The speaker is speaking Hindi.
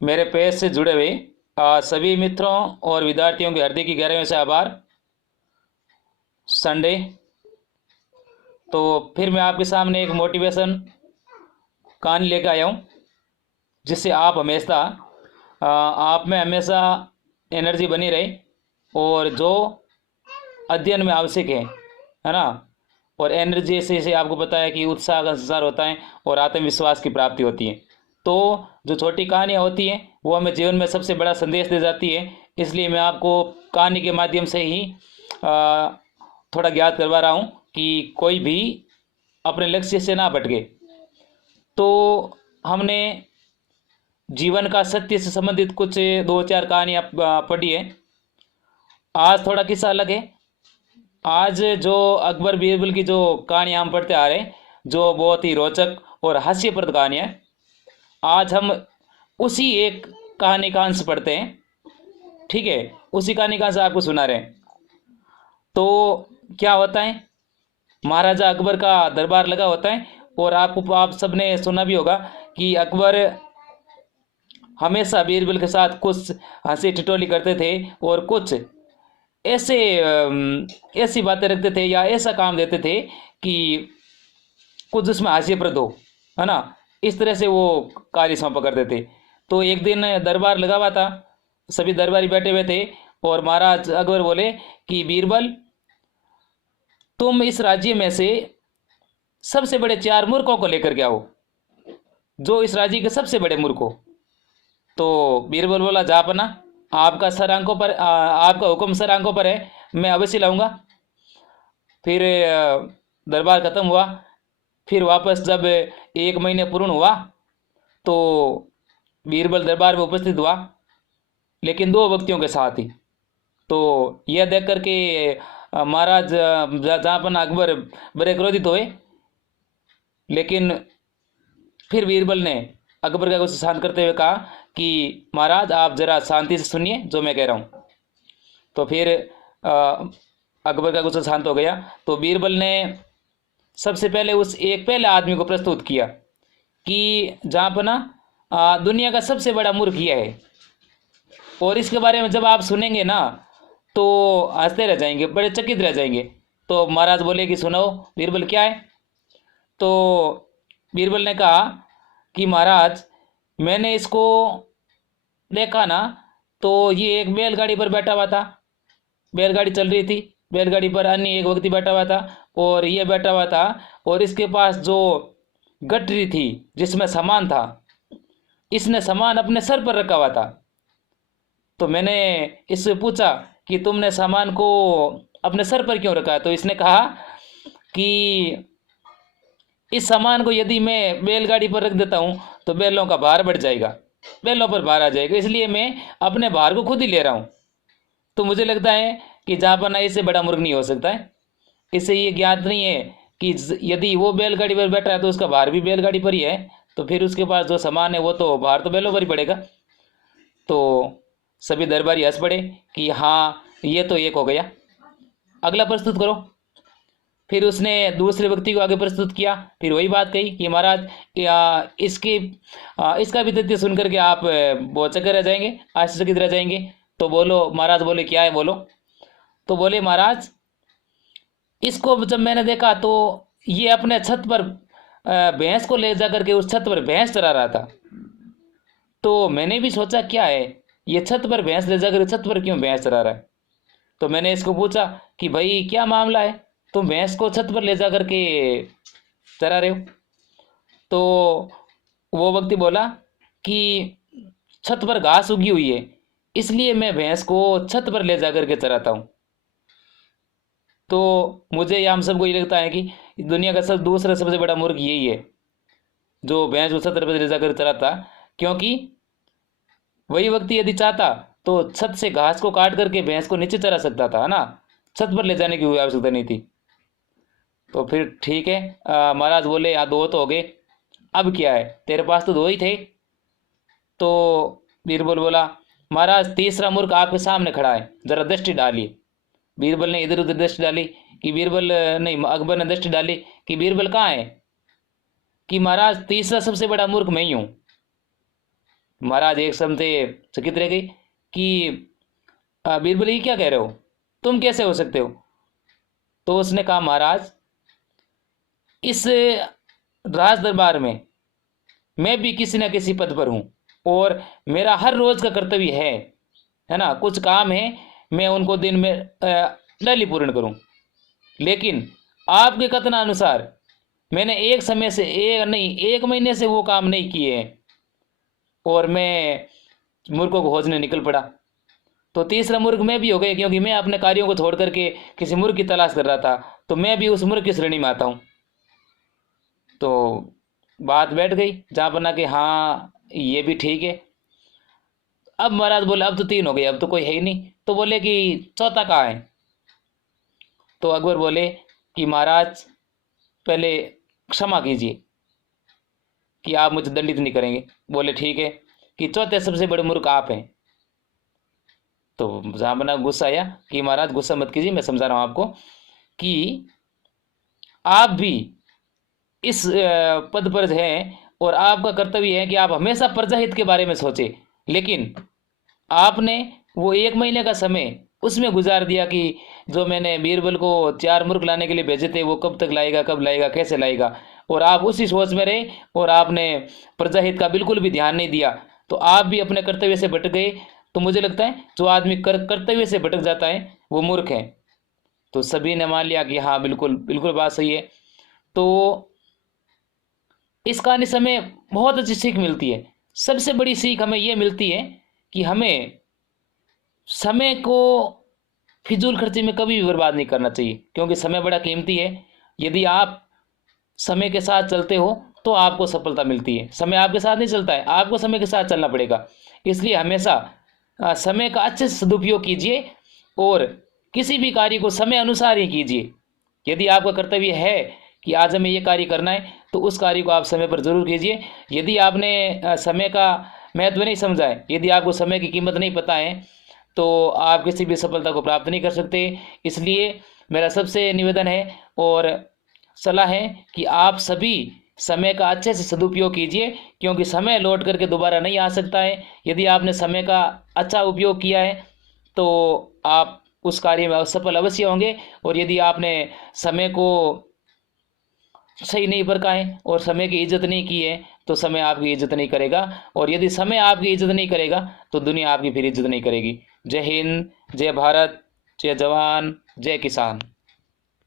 मेरे पेज से जुड़े हुए सभी मित्रों और विद्यार्थियों के हार्दिक गहराइयों से आभार। संडे तो फिर मैं आपके सामने एक मोटिवेशन कहानी लेकर आया हूँ, जिससे आप में हमेशा एनर्जी बनी रहे और जो अध्ययन में आवश्यक है ना। और एनर्जी से आपको पता है कि उत्साह का संचार होता है और आत्मविश्वास की प्राप्ति होती है। तो जो छोटी कहानियाँ होती हैं वो हमें जीवन में सबसे बड़ा संदेश दे जाती है। इसलिए मैं आपको कहानी के माध्यम से ही आ, थोड़ा ज्ञात करवा रहा हूँ कि कोई भी अपने लक्ष्य से ना भटके। तो हमने जीवन का सत्य से संबंधित कुछ दो चार कहानियाँ पढ़ी है। आज थोड़ा किस्सा अलग है। आज जो अकबर बीरबल की जो कहानियाँ हम पढ़ते आ रहे हैं, जो बहुत ही रोचक और हास्यप्रद कहानियाँ है, आज हम उसी एक कहानी का अंश पढ़ते हैं। ठीक है, उसी कहानी का अंश आपको सुना रहे हैं। तो क्या होता है, महाराजा अकबर का दरबार लगा होता है और आप सबने सुना भी होगा कि अकबर हमेशा बीरबल के साथ कुछ हंसी ठिठोली करते थे और कुछ ऐसे ऐसी बातें रखते थे या ऐसा काम देते थे कि कुछ उसमें हास्यप्रद हो, है ना। इस तरह से वो कार्य सौंपा करते थे। तो एक दिन दरबार लगा हुआ था, सभी दरबारी बैठे हुए थे और महाराज अकबर बोले कि बीरबल, तुम इस राज्य में से सबसे बड़े 4 मूर्खों को लेकर के आओ, जो इस राज्य के सबसे बड़े मूर्ख हो। तो बीरबल बोला, जापना, आपका सर आंखों पर आपका हुक्म सर आंखों पर है, मैं अवश्य लाऊंगा। फिर दरबार खत्म हुआ। फिर वापस जब 1 महीने पूर्ण हुआ तो बीरबल दरबार में उपस्थित हुआ, लेकिन 2 व्यक्तियों के साथ ही। तो यह देख करके महाराज जहाँपना अकबर बड़े क्रोधित हुए। लेकिन फिर बीरबल ने अकबर का गुस्सा शांत करते हुए कहा कि महाराज, आप जरा शांति से सुनिए जो मैं कह रहा हूँ। तो फिर अकबर का गुस्सा शांत हो गया। तो बीरबल ने सबसे पहले उस एक पहले आदमी को प्रस्तुत किया कि जहाँ पर ना दुनिया का सबसे बड़ा मूर्ख यह है। और इसके बारे में जब आप सुनेंगे ना तो हंसते रह जाएंगे, बड़े चकित रह जाएंगे। तो महाराज बोले कि सुनो बीरबल, क्या है। तो बीरबल ने कहा कि महाराज, मैंने इसको देखा ना तो ये एक बैलगाड़ी पर बैठा हुआ था। बैलगाड़ी चल रही थी, बैलगाड़ी पर अन्य एक व्यक्ति बैठा हुआ था और ये बैठा हुआ था। और इसके पास जो गठरी थी जिसमें सामान था, इसने सामान अपने सर पर रखा हुआ था। तो मैंने इससे पूछा कि तुमने सामान को अपने सर पर क्यों रखा है। तो इसने कहा कि इस सामान को यदि मैं बैलगाड़ी पर रख देता हूँ तो बैलों का भार बढ़ जाएगा, बैलों पर भार आ जाएगा, इसलिए मैं अपने भार को खुद ही ले रहा हूँ। तो मुझे लगता है कि जापाना इससे बड़ा मूर्ख नहीं हो सकता है। इससे ये ज्ञात नहीं है कि यदि वो बैलगाड़ी पर बैठा है तो उसका भार भी बैलगाड़ी पर ही है, तो फिर उसके पास जो सामान है वो तो भार तो बैलों पर ही पड़ेगा। तो सभी दरबारी हंस पड़े कि हाँ, ये तो एक हो गया, अगला प्रस्तुत करो। फिर उसने दूसरे व्यक्ति को आगे प्रस्तुत किया। फिर वही बात कही कि महाराज, इसका भी तथ्य सुन करके आप बहुत चक्कर रह जाएंगे, आश्चर्यचकित रह जाएंगे। तो बोलो, महाराज बोले, क्या है बोलो। तो बोले, महाराज, इसको जब मैंने देखा तो ये अपने छत पर भैंस को ले जा करके उस छत पर भैंस चरा रहा था। तो मैंने भी सोचा, क्या है ये, छत पर भैंस ले जाकर छत पर क्यों भैंस चरा रहा है। तो मैंने इसको पूछा कि भाई क्या मामला है, तुम भैंस को छत पर ले जा करके चरा रहे हो। तो वो व्यक्ति बोला कि छत पर घास उगी हुई है, इसलिए मैं भैंस को छत पर ले जा करके चराता हूँ। तो मुझे या हम सबको ये लगता है कि दुनिया का दूसरा सबसे बड़ा मूर्ख यही है, जो भैंस को छत पर ले जाकर चराता। क्योंकि वही व्यक्ति यदि चाहता तो छत से घास को काट करके भैंस को नीचे चरा सकता था, है ना, छत पर ले जाने की कोई आवश्यकता नहीं थी। तो फिर ठीक है, महाराज बोले, 2 तो हो गए, अब क्या है, तेरे पास तो 2 ही थे। तो बीरबल बोला, महाराज, तीसरा मूर्ख आपके सामने खड़ा है, जरा दृष्टि डालिए। बीरबल ने इधर उधर दृष्टि डाली कि बीरबल नहीं, अकबर ने दृष्टि डाली कि बीरबल कहाँ है। कि महाराज, तीसरा सबसे बड़ा मूर्ख मैं ही हूँ। महाराज एक समझे चकित रह गई कि बीरबल ये क्या कह रहे हो, तुम कैसे हो सकते हो। तो उसने कहा महाराज इस राज दरबार में मैं भी किसी न किसी पद पर हूँ और मेरा हर रोज का कर्तव्य है ना, कुछ काम है मैं उनको दिन में लली पूर्ण करूँ। लेकिन आपके कथनानुसार मैंने एक समय से एक महीने से वो काम नहीं किए हैं और मैं मूर्खों को खोजने निकल पड़ा। तो तीसरा मूर्ख मैं भी हो गया, क्योंकि मैं अपने कार्यों को छोड़ करके किसी मूर्ख की तलाश कर रहा था, तो मैं भी उस मूर्ख की श्रेणी में आता हूँ। तो बात बैठ गई जहाँ बना कि हाँ ये भी ठीक है। अब महाराज बोले अब तो 3 हो गए, अब तो कोई है ही नहीं। तो बोले कि चौथा कहाँ है। तो अकबर बोले कि महाराज पहले क्षमा कीजिए कि आप मुझे दंडित नहीं करेंगे। बोले ठीक है कि चौथे सबसे बड़े मूर्ख आप हैं। तो जहाँ बना गुस्सा आया कि महाराज गुस्सा मत कीजिए, मैं समझा रहा हूँ आपको कि आप भी इस पद पर हैं और आपका कर्तव्य है कि आप हमेशा प्रजाहित के बारे में सोचें। लेकिन आपने वो 1 महीने का समय उसमें गुजार दिया कि जो मैंने बीरबल को 4 मूर्ख लाने के लिए भेजे थे वो कब तक लाएगा, कब लाएगा, कैसे लाएगा, और आप उसी सोच में रहे और आपने प्रजाहित का बिल्कुल भी ध्यान नहीं दिया। तो आप भी अपने कर्तव्य से भटक गए। तो मुझे लगता है जो आदमी कर्तव्य से भटक जाता है वो मूर्ख है। तो सभी ने मान लिया कि हाँ बिल्कुल बिल्कुल बात सही है। तो इस कहानी से हमें बहुत अच्छी सीख मिलती है। सबसे बड़ी सीख हमें यह मिलती है कि हमें समय को फिजूल खर्ची में कभी भी बर्बाद नहीं करना चाहिए, क्योंकि समय बड़ा कीमती है। यदि आप समय के साथ चलते हो तो आपको सफलता मिलती है। समय आपके साथ नहीं चलता है, आपको समय के साथ चलना पड़ेगा। इसलिए हमेशा समय का अच्छे से सदुपयोग कीजिए और किसी भी कार्य को समय अनुसार ही कीजिए। यदि आपका कर्तव्य है कि आज हमें ये कार्य करना है तो उस कार्य को आप समय पर जरूर कीजिए। यदि आपने समय का महत्व नहीं समझा है, यदि आपको समय की कीमत नहीं पता है, तो आप किसी भी सफलता को प्राप्त नहीं कर सकते। इसलिए मेरा सबसे निवेदन है और सलाह है कि आप सभी समय का अच्छे से सदुपयोग कीजिए, क्योंकि समय लौट करके दोबारा नहीं आ सकता है। यदि आपने समय का अच्छा उपयोग किया है तो आप उस कार्य में सफल अवश्य होंगे, और यदि आपने समय को सही नहीं बरका है और समय की इज्जत नहीं की है तो समय आपकी इज्जत नहीं करेगा, और यदि समय आपकी इज्जत नहीं करेगा तो दुनिया आपकी फिर इज्जत नहीं करेगी। जय हिंद, जय भारत, जय जवान, जय किसान।